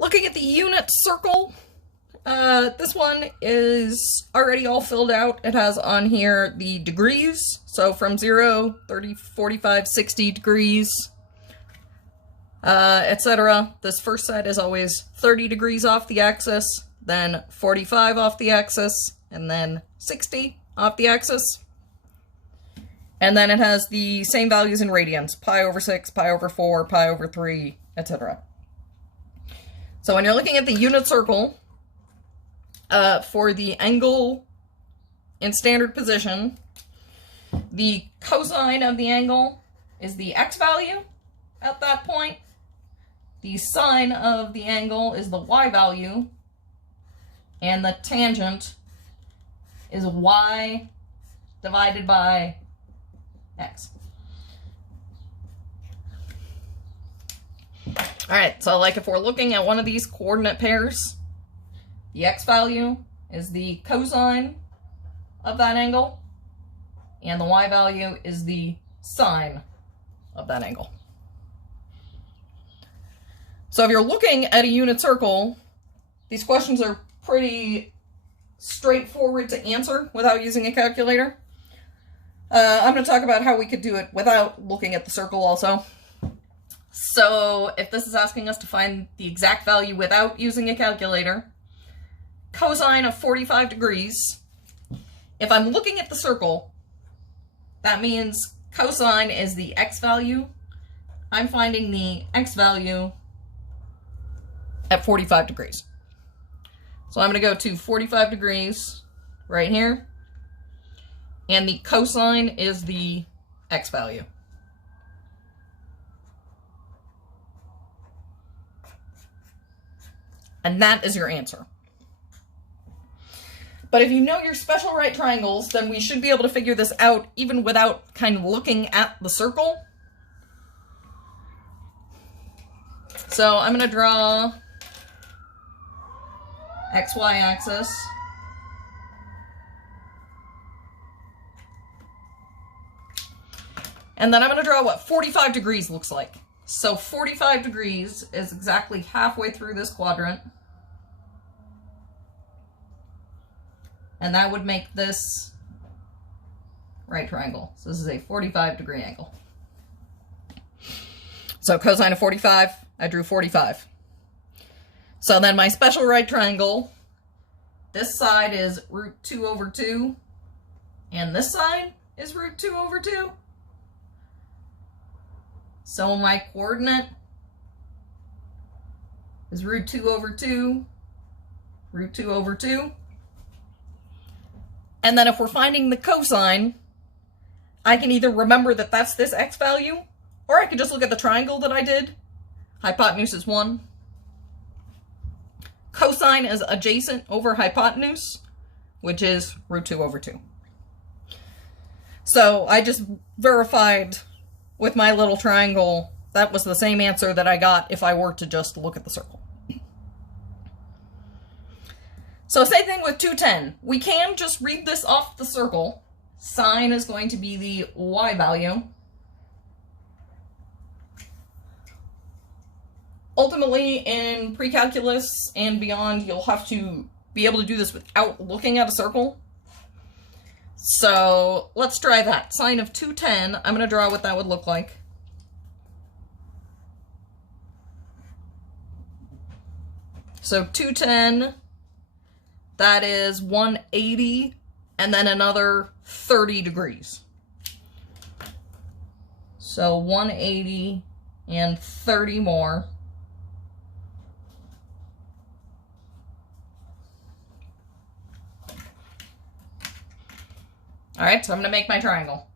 Looking at the unit circle, this one is already all filled out. It has on here the degrees, so from 0, 30, 45, 60 degrees, etc. This first side is always 30 degrees off the axis, then 45 off the axis, and then 60 off the axis. And then it has the same values in radians, pi over 6, pi over 4, pi over 3, etc. So when you're looking at the unit circle, for the angle in standard position, the cosine of the angle is the x value at that point. The sine of the angle is the y value. And the tangent is y divided by x. Alright, so like if we're looking at one of these coordinate pairs, the x value is the cosine of that angle, and the y value is the sine of that angle. So if you're looking at a unit circle, these questions are pretty straightforward to answer without using a calculator. I'm going to talk about how we could do it without looking at the circle also. So if this is asking us to find the exact value without using a calculator, cosine of 45 degrees, if I'm looking at the circle, that means cosine is the x value. I'm finding the x value at 45 degrees. So I'm going to go to 45 degrees right here. And the cosine is the x value. And that is your answer. But if you know your special right triangles, then we should be able to figure this out even without kind of looking at the circle. So I'm going to draw XY axis. And then I'm going to draw what 45 degrees looks like. So 45 degrees is exactly halfway through this quadrant. And that would make this right triangle. So this is a 45-degree angle. So cosine of 45, I drew 45. So then my special right triangle, this side is root 2 over 2, and this side is root 2 over 2. So my coordinate is root 2 over 2, root 2 over 2. And then if we're finding the cosine, I can either remember that that's this x value, or I could just look at the triangle that I did. Hypotenuse is 1. Cosine is adjacent over hypotenuse, which is root 2 over 2. So I just verified with my little triangle that was the same answer that I got if I were to just look at the circle. So same thing with 210. We can just read this off the circle. Sine is going to be the y value. Ultimately, in pre-calculus and beyond, you'll have to be able to do this without looking at a circle. So let's try that. Sine of 210, I'm going to draw what that would look like. So 210, that is 180, and then another 30 degrees. So 180 and 30 more. All right, so I'm going to make my triangle.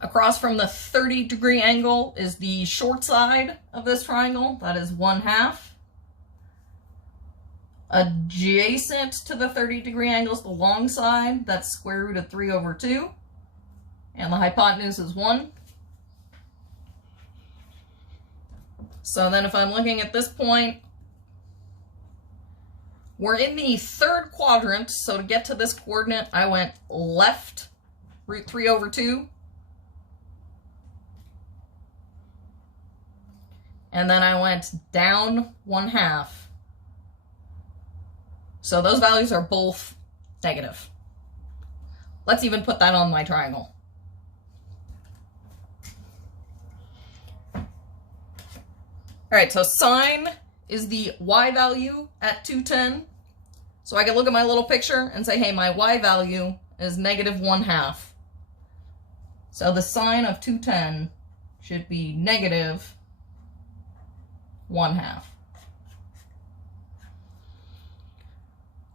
Across from the 30-degree angle is the short side of this triangle. That is 1/2. Adjacent to the 30-degree angle is the long side. That's square root of 3 over 2. And the hypotenuse is 1. So then if I'm looking at this point, we're in the third quadrant, so to get to this coordinate, I went left root 3 over 2. and then I went down 1/2. So those values are both negative. Let's even put that on my triangle. All right, so sine is the y value at 210. So I can look at my little picture and say, hey, my y value is negative 1/2. So the sine of 210 should be negative 1/2.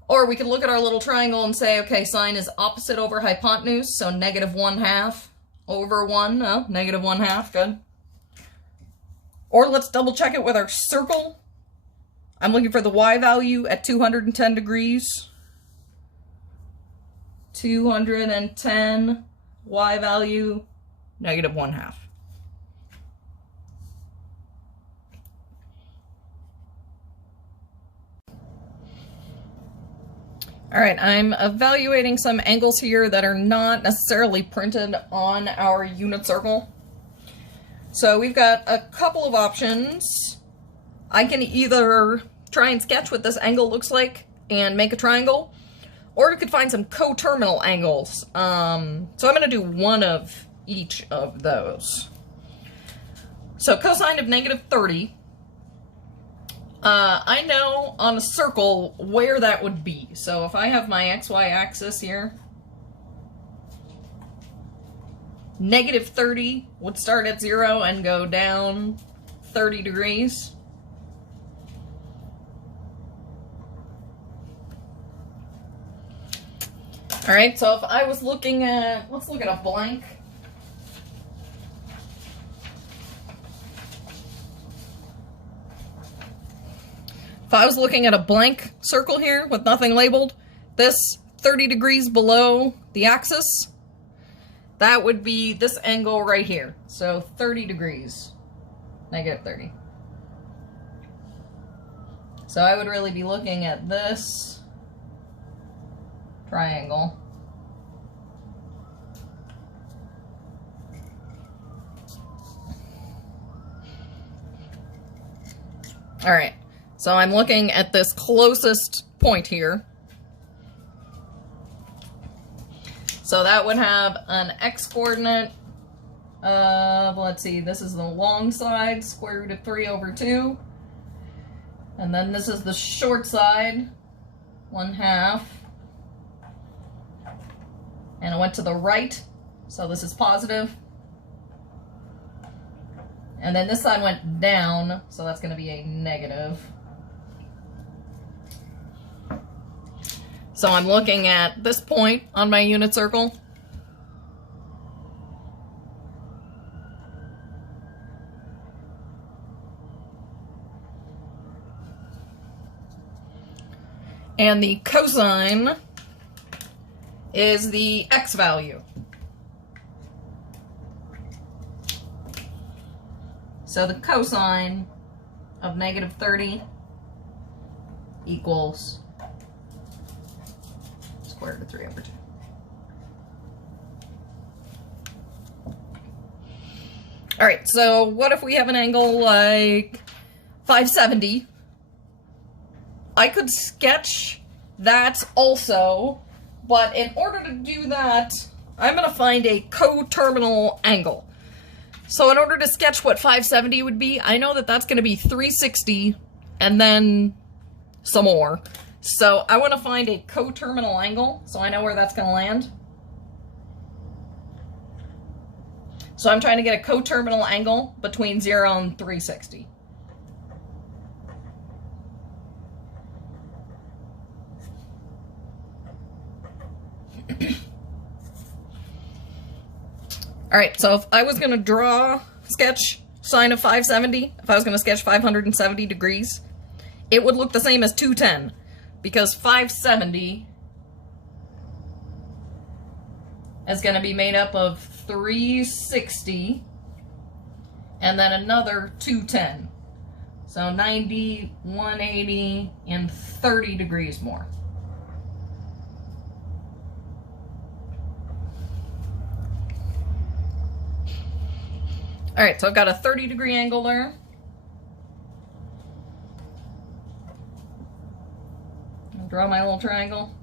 Or we could look at our little triangle and say, okay, sine is opposite over hypotenuse, so negative 1/2 over 1, no, negative 1/2, good. Or let's double check it with our circle. I'm looking for the y value at 210 degrees. 210 y value, negative 1/2. All right, I'm evaluating some angles here that are not necessarily printed on our unit circle. So we've got a couple of options. I can either try and sketch what this angle looks like and make a triangle, or you could find some coterminal angles. So I'm going to do one of each of those. So cosine of negative 30. I know on a circle where that would be. So if I have my xy axis here, negative 30 would start at 0 and go down 30 degrees. All right, so if I was looking at, let's look at a blank. If I was looking at a blank circle here with nothing labeled, this 30 degrees below the axis, that would be this angle right here. So 30 degrees, negative 30. So I would really be looking at this triangle. All right. So I'm looking at this closest point here. So that would have an x-coordinate of, let's see, this is the long side, square root of 3 over 2. And then this is the short side, 1/2. And it went to the right, so this is positive. And then this side went down, so that's going to be a negative. So I'm looking at this point on my unit circle. And the cosine is the x value. So the cosine of negative 30 equals square root of 3 over 2. All right, so what if we have an angle like 570? I could sketch that also, but in order to do that, I'm going to find a coterminal angle. So in order to sketch what 570 would be, I know that that's going to be 360 and then some more. So I want to find a coterminal angle, so I know where that's going to land. So I'm trying to get a coterminal angle between 0 and 360. All right, so if I was going to sketch sine of 570, if I was going to sketch 570 degrees, it would look the same as 210, because 570 is going to be made up of 360 and then another 210. So 90, 180, and 30 degrees more. All right, so I've got a 30-degree angle there. draw my little triangle.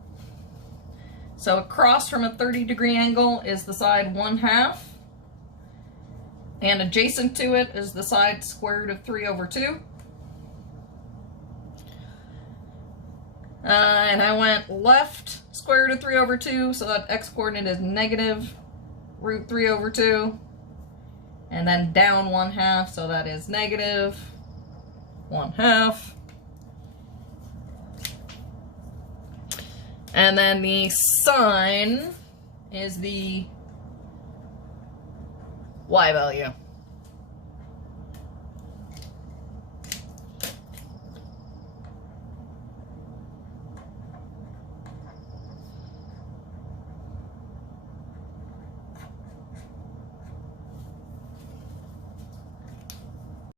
So across from a 30-degree angle is the side 1/2. And adjacent to it is the side square root of 3/2. And I went left square root of 3/2, so that x-coordinate is negative root 3/2. And then down 1/2, so that is negative 1/2. And then the sine is the y value.